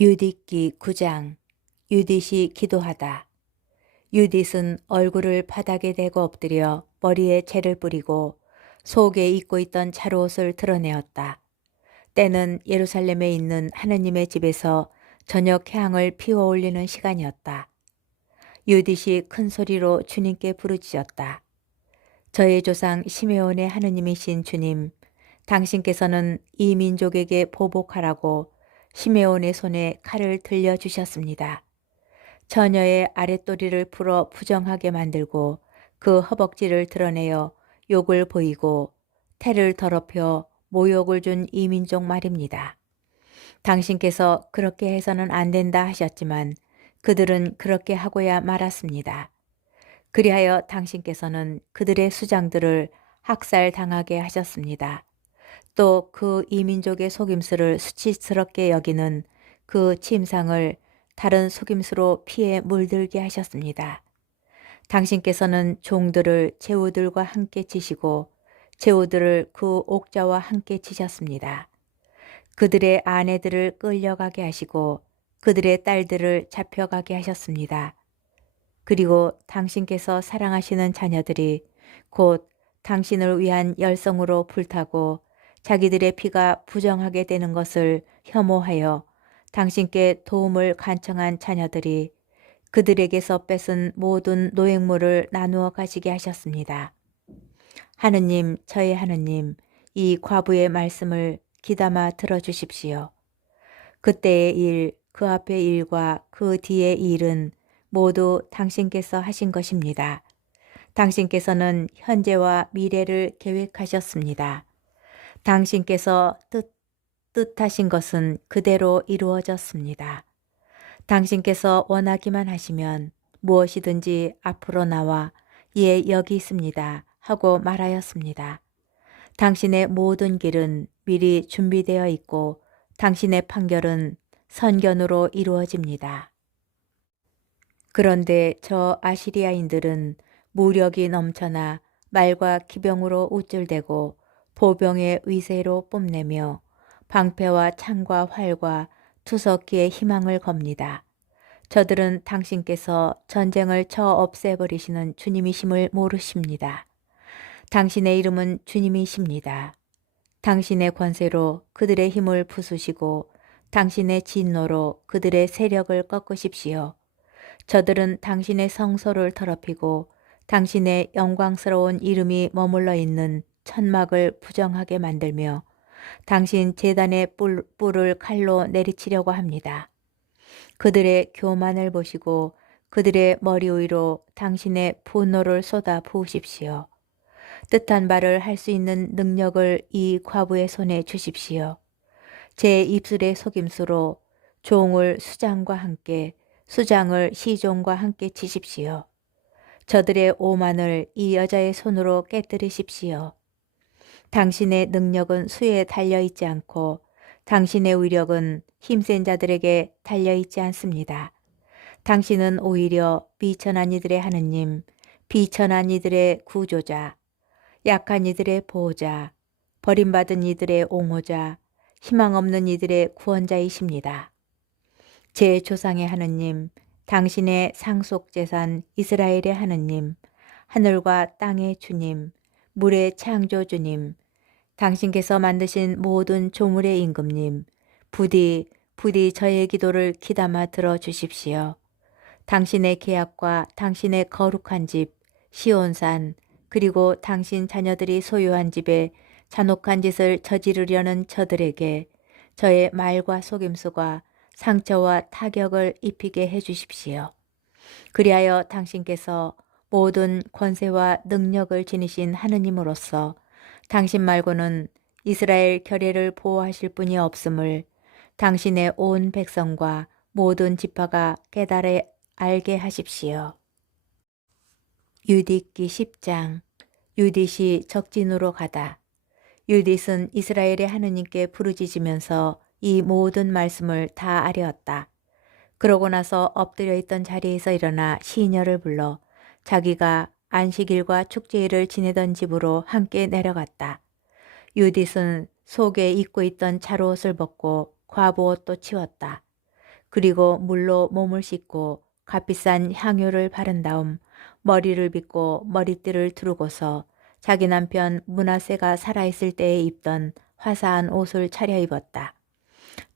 유딧기 9장. 유딧이 기도하다. 유딧은 얼굴을 바닥에 대고 엎드려 머리에 재를 뿌리고 속에 입고 있던 차로옷을 드러내었다. 때는 예루살렘에 있는 하느님의 집에서 저녁 향을 피워 올리는 시간이었다. 유딧이 큰 소리로 주님께 부르짖었다. 저의 조상 시메온의 하느님이신 주님, 당신께서는 이 민족에게 보복하라고 시메온의 손에 칼을 들려주셨습니다. 처녀의 아랫도리를 풀어 부정하게 만들고 그 허벅지를 드러내어 욕을 보이고 태를 더럽혀 모욕을 준 이 민족 말입니다. 당신께서 그렇게 해서는 안 된다 하셨지만 그들은 그렇게 하고야 말았습니다. 그리하여 당신께서는 그들의 수장들을 학살당하게 하셨습니다. 또 그 이민족의 속임수를 수치스럽게 여기는 그 침상을 다른 속임수로 피해 물들게 하셨습니다. 당신께서는 종들을 제후들과 함께 치시고 제후들을 그 옥자와 함께 치셨습니다. 그들의 아내들을 끌려가게 하시고 그들의 딸들을 잡혀가게 하셨습니다. 그리고 당신께서 사랑하시는 자녀들이 곧 당신을 위한 열성으로 불타고 자기들의 피가 부정하게 되는 것을 혐오하여 당신께 도움을 간청한 자녀들이 그들에게서 뺏은 모든 노획물을 나누어 가지게 하셨습니다. 하느님, 저의 하느님, 이 과부의 말씀을 귀담아 들어주십시오. 그때의 일, 그 앞의 일과 그 뒤의 일은 모두 당신께서 하신 것입니다. 당신께서는 현재와 미래를 계획하셨습니다. 당신께서 뜻하신 것은 그대로 이루어졌습니다. 당신께서 원하기만 하시면 무엇이든지 앞으로 나와 예, 여기 있습니다 하고 말하였습니다. 당신의 모든 길은 미리 준비되어 있고 당신의 판결은 선견으로 이루어집니다. 그런데 저 아시리아인들은 무력이 넘쳐나 말과 기병으로 우쭐대고 보병의 위세로 뽐내며 방패와 창과 활과 투석기의 희망을 겁니다. 저들은 당신께서 전쟁을 쳐 없애버리시는 주님이심을 모르십니다. 당신의 이름은 주님이십니다. 당신의 권세로 그들의 힘을 부수시고 당신의 진노로 그들의 세력을 꺾으십시오. 저들은 당신의 성소를 더럽히고 당신의 영광스러운 이름이 머물러 있는 천막을 부정하게 만들며 당신 제단의 뿔을 칼로 내리치려고 합니다. 그들의 교만을 보시고 그들의 머리 위로 당신의 분노를 쏟아 부으십시오. 뜻한 바를 할 수 있는 능력을 이 과부의 손에 주십시오. 제 입술의 속임수로 종을 수장과 함께 수장을 시종과 함께 치십시오. 저들의 오만을 이 여자의 손으로 깨뜨리십시오. 당신의 능력은 수에 달려있지 않고 당신의 위력은 힘센 자들에게 달려있지 않습니다. 당신은 오히려 비천한 이들의 하느님, 비천한 이들의 구조자, 약한 이들의 보호자, 버림받은 이들의 옹호자, 희망 없는 이들의 구원자이십니다. 제 조상의 하느님, 당신의 상속재산 이스라엘의 하느님, 하늘과 땅의 주님, 물의 창조주님, 당신께서 만드신 모든 조물의 임금님, 부디 저의 기도를 귀담아 들어주십시오. 당신의 계약과 당신의 거룩한 집, 시온산, 그리고 당신 자녀들이 소유한 집에 잔혹한 짓을 저지르려는 저들에게 저의 말과 속임수가 상처와 타격을 입히게 해주십시오. 그리하여 당신께서 모든 권세와 능력을 지니신 하느님으로서 당신 말고는 이스라엘 결례를 보호하실 분이 없음을 당신의 온 백성과 모든 지파가 깨달아 알게 하십시오. 유딧기 10장. 유딧이 적진으로 가다. 유딧은 이스라엘의 하느님께 부르짖으면서 이 모든 말씀을 다 아뢰었다. 그러고 나서 엎드려 있던 자리에서 일어나 시녀를 불러 자기가 안식일과 축제일을 지내던 집으로 함께 내려갔다. 유딧은 속에 입고 있던 차로옷을 벗고 과부옷도 치웠다. 그리고 물로 몸을 씻고 값비싼 향유를 바른 다음 머리를 빗고 머리띠를 두르고서 자기 남편 므낫세가 살아있을 때에 입던 화사한 옷을 차려입었다.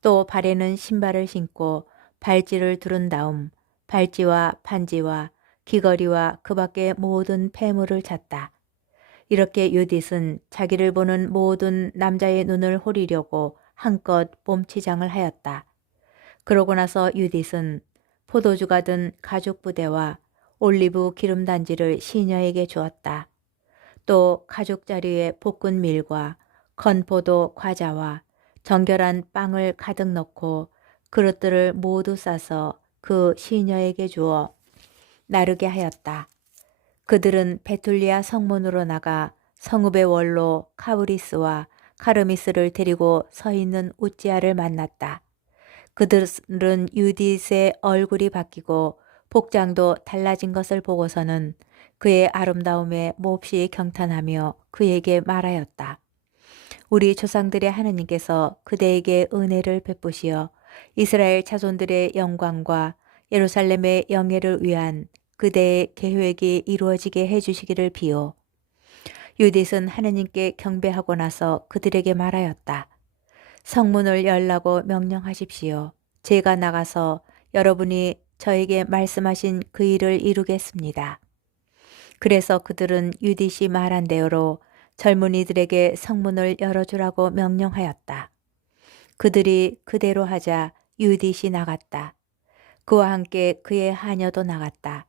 또 발에는 신발을 신고 발찌를 두른 다음 발찌와 반지와 귀걸이와 그 밖의 모든 폐물을 찼다. 이렇게 유딧은 자기를 보는 모든 남자의 눈을 호리려고 한껏 몸치장을 하였다. 그러고 나서 유딧은 포도주가 든 가죽 부대와 올리브 기름 단지를 시녀에게 주었다. 또 가죽자리에 볶은 밀과 건포도 과자와 정결한 빵을 가득 넣고 그릇들을 모두 싸서 그 시녀에게 주어 나르게 하였다. 그들은 베툴리아 성문으로 나가 성읍의 원로 카브리스와 카르미스를 데리고 서 있는 우찌아를 만났다. 그들은 유딧의 얼굴이 바뀌고 복장도 달라진 것을 보고서는 그의 아름다움에 몹시 경탄하며 그에게 말하였다. 우리 조상들의 하느님께서 그대에게 은혜를 베푸시어 이스라엘 자손들의 영광과 예루살렘의 영예를 위한 그대의 계획이 이루어지게 해주시기를 비요. 유딧은 하느님께 경배하고 나서 그들에게 말하였다. 성문을 열라고 명령하십시오. 제가 나가서 여러분이 저에게 말씀하신 그 일을 이루겠습니다. 그래서 그들은 유딧이 말한 대로 젊은이들에게 성문을 열어주라고 명령하였다. 그들이 그대로 하자 유딧이 나갔다. 그와 함께 그의 하녀도 나갔다.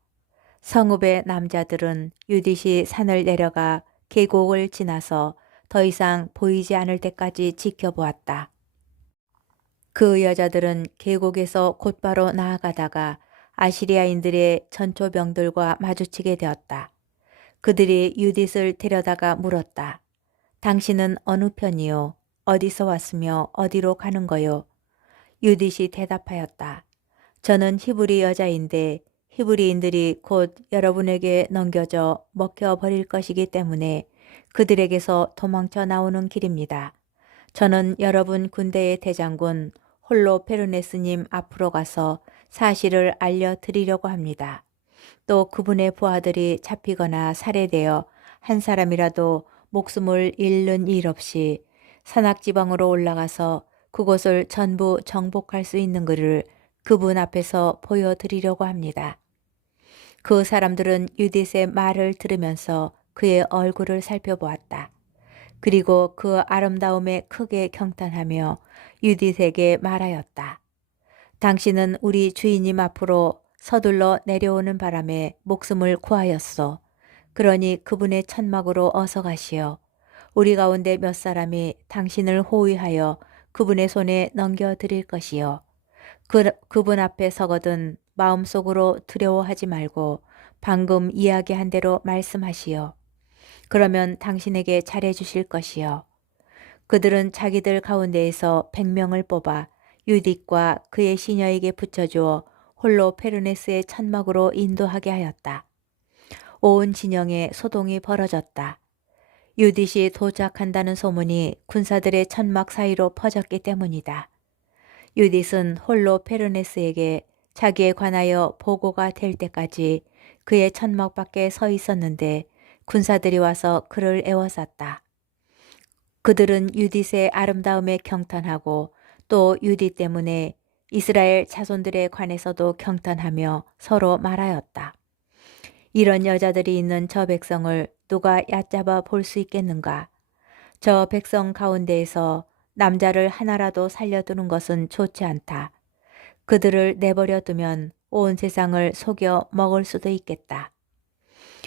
성읍의 남자들은 유딧이 산을 내려가 계곡을 지나서 더 이상 보이지 않을 때까지 지켜보았다. 그 여자들은 계곡에서 곧바로 나아가다가 아시리아인들의 전초병들과 마주치게 되었다. 그들이 유딧을 데려다가 물었다. 당신은 어느 편이요? 어디서 왔으며 어디로 가는 거요? 유딧이 대답하였다. 저는 히브리 여자인데 히브리인들이 곧 여러분에게 넘겨져 먹혀버릴 것이기 때문에 그들에게서 도망쳐 나오는 길입니다. 저는 여러분 군대의 대장군 홀로페르네스님 앞으로 가서 사실을 알려드리려고 합니다. 또 그분의 부하들이 잡히거나 살해되어 한 사람이라도 목숨을 잃는 일 없이 산악지방으로 올라가서 그곳을 전부 정복할 수 있는 것을 그분 앞에서 보여드리려고 합니다. 그 사람들은 유딧의 말을 들으면서 그의 얼굴을 살펴보았다. 그리고 그 아름다움에 크게 경탄하며 유딧에게 말하였다. 당신은 우리 주인님 앞으로 서둘러 내려오는 바람에 목숨을 구하였소. 그러니 그분의 천막으로 어서 가시오. 우리 가운데 몇 사람이 당신을 호위하여 그분의 손에 넘겨드릴 것이요. 그분 앞에 서거든 마음속으로 두려워하지 말고 방금 이야기한 대로 말씀하시오. 그러면 당신에게 잘해주실 것이요. 그들은 자기들 가운데에서 100명을 뽑아 유딧과 그의 시녀에게 붙여주어 홀로 페르네스의 천막으로 인도하게 하였다. 온 진영에 소동이 벌어졌다. 유딧이 도착한다는 소문이 군사들의 천막 사이로 퍼졌기 때문이다. 유딧은 홀로 페르네스에게 자기에 관하여 보고가 될 때까지 그의 천막 밖에 서 있었는데 군사들이 와서 그를 에워쌌다. 그들은 유딧의 아름다움에 경탄하고 또 유딧 때문에 이스라엘 자손들에 관해서도 경탄하며 서로 말하였다. 이런 여자들이 있는 저 백성을 누가 얕잡아 볼 수 있겠는가? 저 백성 가운데에서 남자를 하나라도 살려두는 것은 좋지 않다. 그들을 내버려 두면 온 세상을 속여 먹을 수도 있겠다.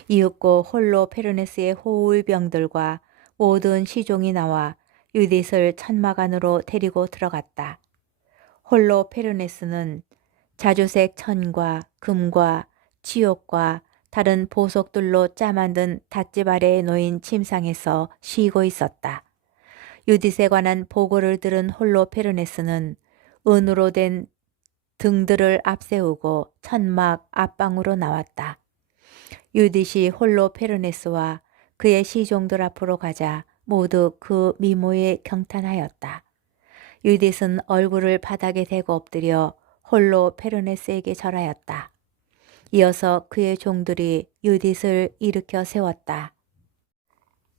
이윽고 홀로 페르네스의 호울병들과 모든 시종이 나와 유딧을 천막 안으로 데리고 들어갔다. 홀로 페르네스는 자주색 천과 금과 치옥과 다른 보석들로 짜 만든 닷집 아래에 놓인 침상에서 쉬고 있었다. 유딧에 관한 보고를 들은 홀로 페르네스는 은으로 된 등들을 앞세우고 천막 앞방으로 나왔다. 유딧이 홀로 페르네스와 그의 시종들 앞으로 가자 모두 그 미모에 경탄하였다. 유딧은 얼굴을 바닥에 대고 엎드려 홀로 페르네스에게 절하였다. 이어서 그의 종들이 유딧을 일으켜 세웠다.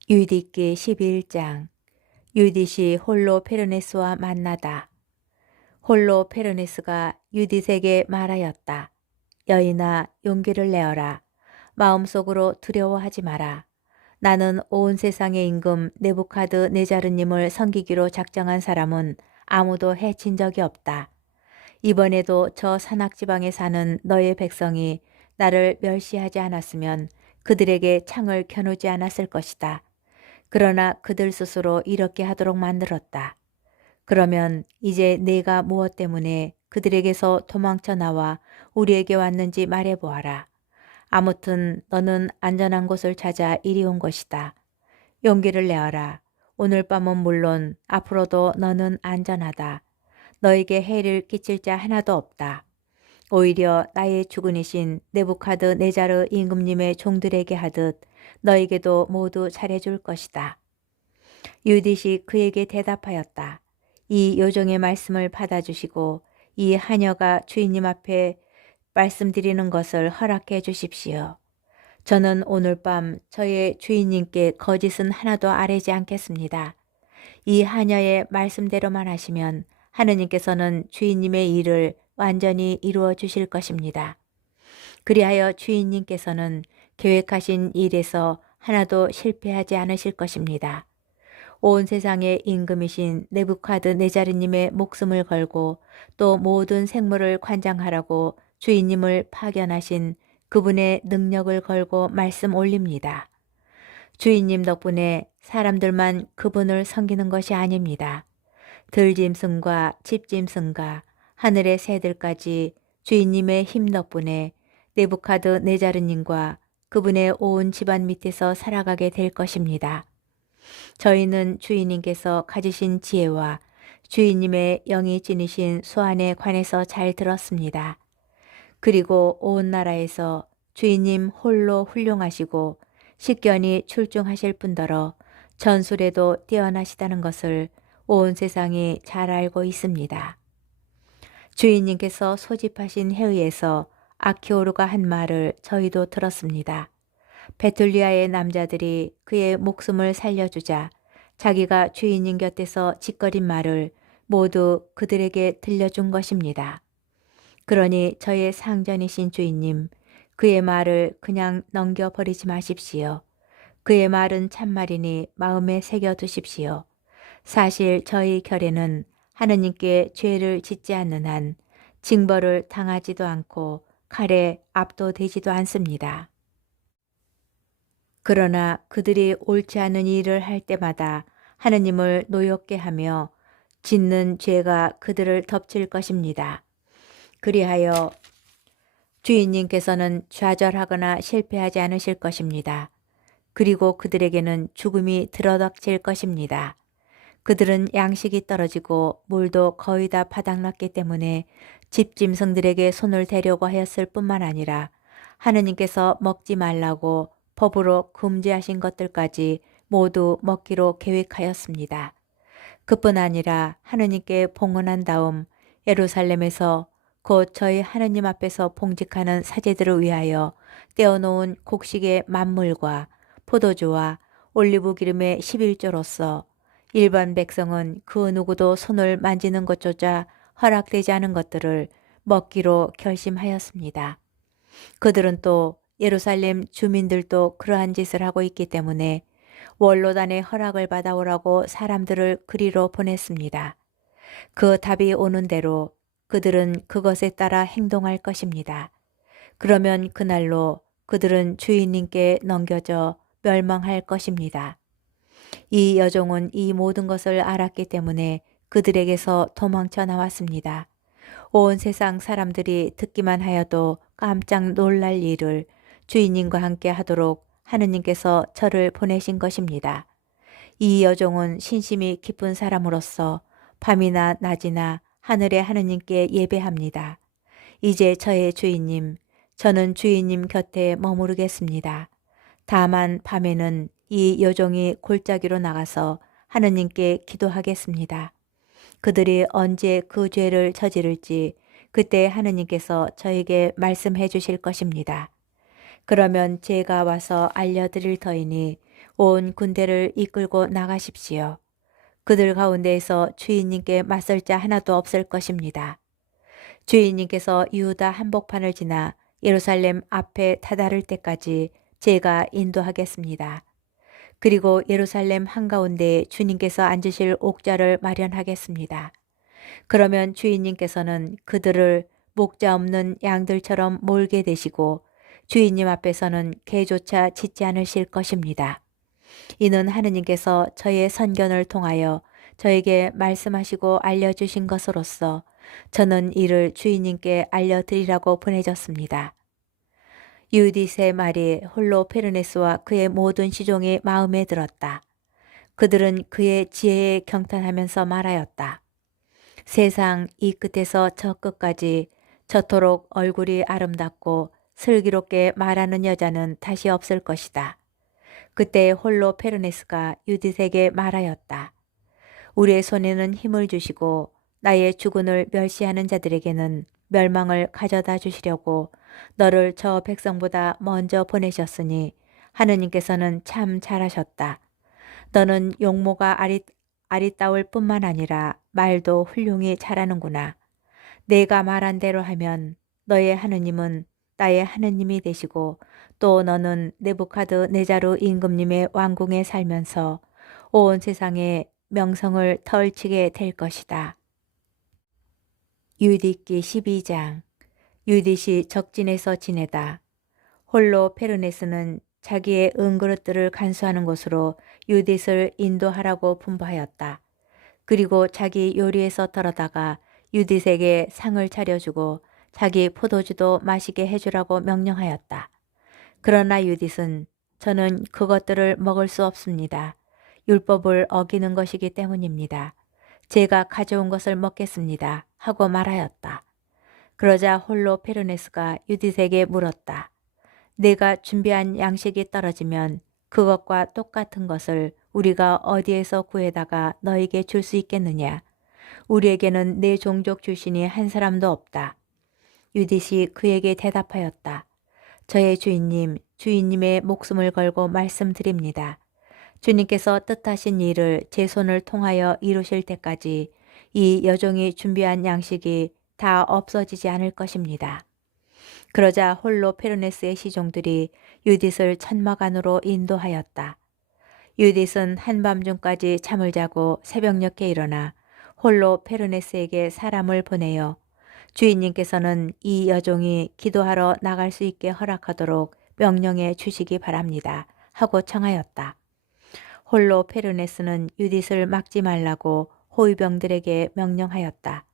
유딧기 11장. 유딧이 홀로 페르네스와 만나다. 홀로 페르네스가 유딧에게 말하였다. 여인아, 용기를 내어라. 마음속으로 두려워하지 마라. 나는 온 세상의 임금 네부카드네자르님을 섬기기로 작정한 사람은 아무도 해친 적이 없다. 이번에도 저 산악지방에 사는 너의 백성이 나를 멸시하지 않았으면 그들에게 창을 켜놓지 않았을 것이다. 그러나 그들 스스로 이렇게 하도록 만들었다. 그러면 이제 내가 무엇 때문에 그들에게서 도망쳐 나와 우리에게 왔는지 말해보아라. 아무튼 너는 안전한 곳을 찾아 이리 온 것이다. 용기를 내어라. 오늘 밤은 물론 앞으로도 너는 안전하다. 너에게 해를 끼칠 자 하나도 없다. 오히려 나의 주군이신 네부카드네자르 임금님의 종들에게 하듯 너에게도 모두 잘해줄 것이다. 유딧이 그에게 대답하였다. 이 요정의 말씀을 받아주시고 이 하녀가 주인님 앞에 말씀드리는 것을 허락해 주십시오. 저는 오늘 밤 저의 주인님께 거짓은 하나도 아뢰지 않겠습니다. 이 하녀의 말씀대로만 하시면 하느님께서는 주인님의 일을 완전히 이루어 주실 것입니다. 그리하여 주인님께서는 계획하신 일에서 하나도 실패하지 않으실 것입니다. 온 세상의 임금이신 네부카드네자르님의 목숨을 걸고 또 모든 생물을 관장하라고 주인님을 파견하신 그분의 능력을 걸고 말씀 올립니다. 주인님 덕분에 사람들만 그분을 섬기는 것이 아닙니다. 들짐승과 집짐승과 하늘의 새들까지 주인님의 힘 덕분에 네부카드네자르님과 그분의 온 집안 밑에서 살아가게 될 것입니다. 저희는 주인님께서 가지신 지혜와 주인님의 영이 지니신 수완에 관해서 잘 들었습니다. 그리고 온 나라에서 주인님 홀로 훌륭하시고 식견이 출중하실 뿐더러 전술에도 뛰어나시다는 것을 온 세상이 잘 알고 있습니다. 주인님께서 소집하신 회의에서 아키오르가 한 말을 저희도 들었습니다. 베툴리아의 남자들이 그의 목숨을 살려주자 자기가 주인님 곁에서 짓거린 말을 모두 그들에게 들려준 것입니다. 그러니 저의 상전이신 주인님, 그의 말을 그냥 넘겨버리지 마십시오. 그의 말은 참말이니 마음에 새겨두십시오. 사실 저희 결에는 하느님께 죄를 짓지 않는 한 징벌을 당하지도 않고 칼에 압도되지도 않습니다. 그러나 그들이 옳지 않은 일을 할 때마다 하느님을 노엽게 하며 짓는 죄가 그들을 덮칠 것입니다. 그리하여 주인님께서는 좌절하거나 실패하지 않으실 것입니다. 그리고 그들에게는 죽음이 들어닥칠 것입니다. 그들은 양식이 떨어지고 물도 거의 다 바닥났기 때문에 집짐승들에게 손을 대려고 하였을 뿐만 아니라 하느님께서 먹지 말라고 법으로 금지하신 것들까지 모두 먹기로 계획하였습니다. 그뿐 아니라 하느님께 봉헌한 다음 예루살렘에서 곧 저희 하느님 앞에서 봉직하는 사제들을 위하여 떼어놓은 곡식의 만물과 포도주와 올리브 기름의 11조로서 일반 백성은 그 누구도 손을 만지는 것조차 허락되지 않은 것들을 먹기로 결심하였습니다. 그들은 또 예루살렘 주민들도 그러한 짓을 하고 있기 때문에 원로단의 허락을 받아오라고 사람들을 그리로 보냈습니다. 그 답이 오는 대로 그들은 그것에 따라 행동할 것입니다. 그러면 그날로 그들은 주인님께 넘겨져 멸망할 것입니다. 이 여종은 이 모든 것을 알았기 때문에 그들에게서 도망쳐 나왔습니다. 온 세상 사람들이 듣기만 하여도 깜짝 놀랄 일을 주인님과 함께 하도록 하느님께서 저를 보내신 것입니다. 이 여종은 신심이 깊은 사람으로서 밤이나 낮이나 하늘의 하느님께 예배합니다. 이제 저의 주인님, 저는 주인님 곁에 머무르겠습니다. 다만 밤에는 이 여종이 골짜기로 나가서 하느님께 기도하겠습니다. 그들이 언제 그 죄를 저지를지 그때 하느님께서 저에게 말씀해 주실 것입니다. 그러면 제가 와서 알려드릴 터이니 온 군대를 이끌고 나가십시오. 그들 가운데에서 주인님께 맞설 자 하나도 없을 것입니다. 주인님께서 유다 한복판을 지나 예루살렘 앞에 다다를 때까지 제가 인도하겠습니다. 그리고 예루살렘 한가운데에 주님께서 앉으실 옥좌를 마련하겠습니다. 그러면 주인님께서는 그들을 목자 없는 양들처럼 몰게 되시고 주인님 앞에서는 개조차 짖지 않으실 것입니다. 이는 하느님께서 저의 선견을 통하여 저에게 말씀하시고 알려주신 것으로서 저는 이를 주인님께 알려드리라고 보내졌습니다. 유디스의 말이 홀로 페르네스와 그의 모든 시종이 마음에 들었다. 그들은 그의 지혜에 경탄하면서 말하였다. 세상 이 끝에서 저 끝까지 저토록 얼굴이 아름답고 슬기롭게 말하는 여자는 다시 없을 것이다. 그때 홀로 페르네스가 유디스에게 말하였다. 우리의 손에는 힘을 주시고 나의 주군을 멸시하는 자들에게는 멸망을 가져다 주시려고 너를 저 백성보다 먼저 보내셨으니 하느님께서는 참 잘하셨다. 너는 용모가 아리따울 뿐만 아니라 말도 훌륭히 잘하는구나. 내가 말한 대로 하면 너의 하느님은 나의 하느님이 되시고 또 너는 느부갓네자르 임금님의 왕궁에 살면서 온 세상에 명성을 털치게 될 것이다. 유디기 12장. 유딧이 적진에서 지내다. 홀로 페르네스는 자기의 은그릇들을 간수하는 곳으로 유딧을 인도하라고 분부하였다. 그리고 자기 요리에서 덜어다가 유딧에게 상을 차려주고 자기 포도주도 마시게 해주라고 명령하였다. 그러나 유딧은 저는 그것들을 먹을 수 없습니다. 율법을 어기는 것이기 때문입니다. 제가 가져온 것을 먹겠습니다. 하고 말하였다. 그러자 홀로 페르네스가 유딧에게 물었다. 내가 준비한 양식이 떨어지면 그것과 똑같은 것을 우리가 어디에서 구해다가 너에게 줄 수 있겠느냐? 우리에게는 내 종족 출신이 한 사람도 없다. 유딧이 그에게 대답하였다. 저의 주인님, 주인님의 목숨을 걸고 말씀드립니다. 주님께서 뜻하신 일을 제 손을 통하여 이루실 때까지 이 여종이 준비한 양식이 다 없어지지 않을 것입니다. 그러자 홀로 페르네스의 시종들이 유딧을 천막 안으로 인도하였다. 유딧은 한밤중까지 잠을 자고 새벽녘에 일어나 홀로 페르네스에게 사람을 보내어 주인님께서는 이 여종이 기도하러 나갈 수 있게 허락하도록 명령해 주시기 바랍니다. 하고 청하였다. 홀로 페르네스는 유딧을 막지 말라고 호위병들에게 명령하였다.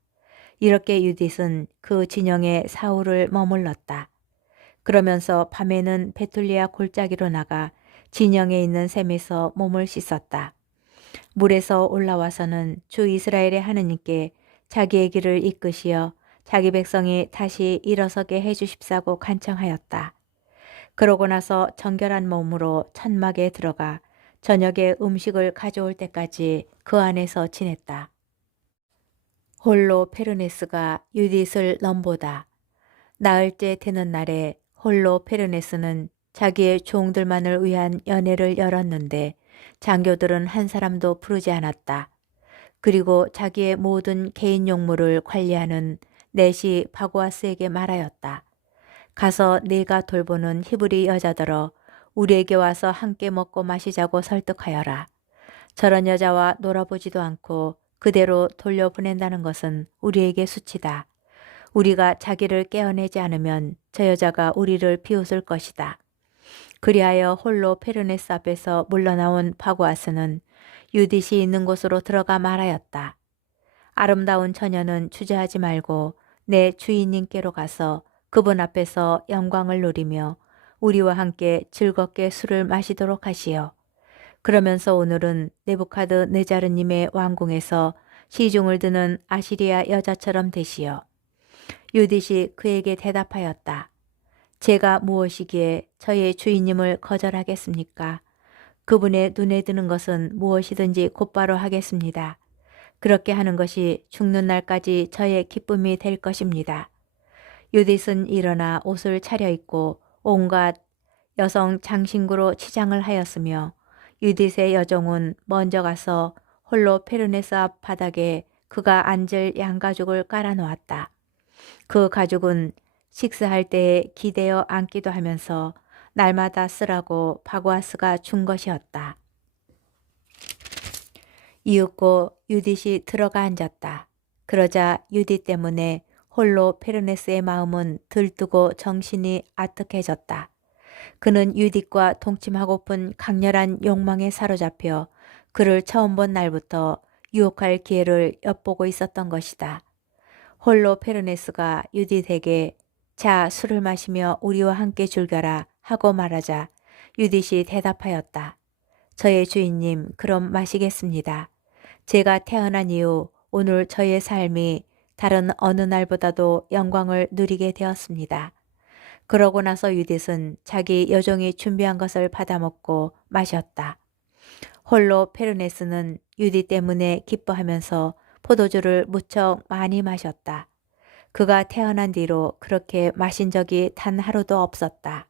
이렇게 유딧은 그 진영에 사흘을 머물렀다. 그러면서 밤에는 베툴리아 골짜기로 나가 진영에 있는 샘에서 몸을 씻었다. 물에서 올라와서는 주 이스라엘의 하느님께 자기의 길을 이끄시어 자기 백성이 다시 일어서게 해주십사고 간청하였다. 그러고 나서 정결한 몸으로 천막에 들어가 저녁에 음식을 가져올 때까지 그 안에서 지냈다. 홀로 페르네스가 유딧을 넘보다. 나흘째 되는 날에 홀로 페르네스는 자기의 종들만을 위한 연회를 열었는데 장교들은 한 사람도 부르지 않았다. 그리고 자기의 모든 개인 용무를 관리하는 넷이 바고아스에게 말하였다. 가서 네가 돌보는 히브리 여자들어 우리에게 와서 함께 먹고 마시자고 설득하여라. 저런 여자와 놀아보지도 않고 그대로 돌려보낸다는 것은 우리에게 수치다. 우리가 자기를 깨어내지 않으면 저 여자가 우리를 비웃을 것이다. 그리하여 홀로 페르네스 앞에서 물러나온 바고아스는 유딧이 있는 곳으로 들어가 말하였다. 아름다운 처녀는 주저하지 말고 내 주인님께로 가서 그분 앞에서 영광을 누리며 우리와 함께 즐겁게 술을 마시도록 하시오. 그러면서 오늘은 느부갓네자르님의 왕궁에서 시중을 드는 아시리아 여자처럼 되시오. 유딧이 그에게 대답하였다. 제가 무엇이기에 저의 주인님을 거절하겠습니까? 그분의 눈에 드는 것은 무엇이든지 곧바로 하겠습니다. 그렇게 하는 것이 죽는 날까지 저의 기쁨이 될 것입니다. 유딧은 일어나 옷을 차려입고 온갖 여성 장신구로 치장을 하였으며 유딧의 여종은 먼저 가서 홀로 페르네스 앞 바닥에 그가 앉을 양가죽을 깔아놓았다. 그 가죽은 식사할 때에 기대어 앉기도 하면서 날마다 쓰라고 바고아스가 준 것이었다. 이윽고 유딧이 들어가 앉았다. 그러자 유딧 때문에 홀로 페르네스의 마음은 들뜨고 정신이 아득해졌다. 그는 유딧과 동침하고픈 강렬한 욕망에 사로잡혀 그를 처음 본 날부터 유혹할 기회를 엿보고 있었던 것이다. 홀로 페르네스가 유딧에게 자 술을 마시며 우리와 함께 즐겨라 하고 말하자 유딧이 대답하였다. 저의 주인님, 그럼 마시겠습니다. 제가 태어난 이후 오늘 저의 삶이 다른 어느 날보다도 영광을 누리게 되었습니다. 그러고 나서 유딧은 자기 여종이 준비한 것을 받아먹고 마셨다. 홀로 페르네스는 유딧 때문에 기뻐하면서 포도주를 무척 많이 마셨다. 그가 태어난 뒤로 그렇게 마신 적이 단 하루도 없었다.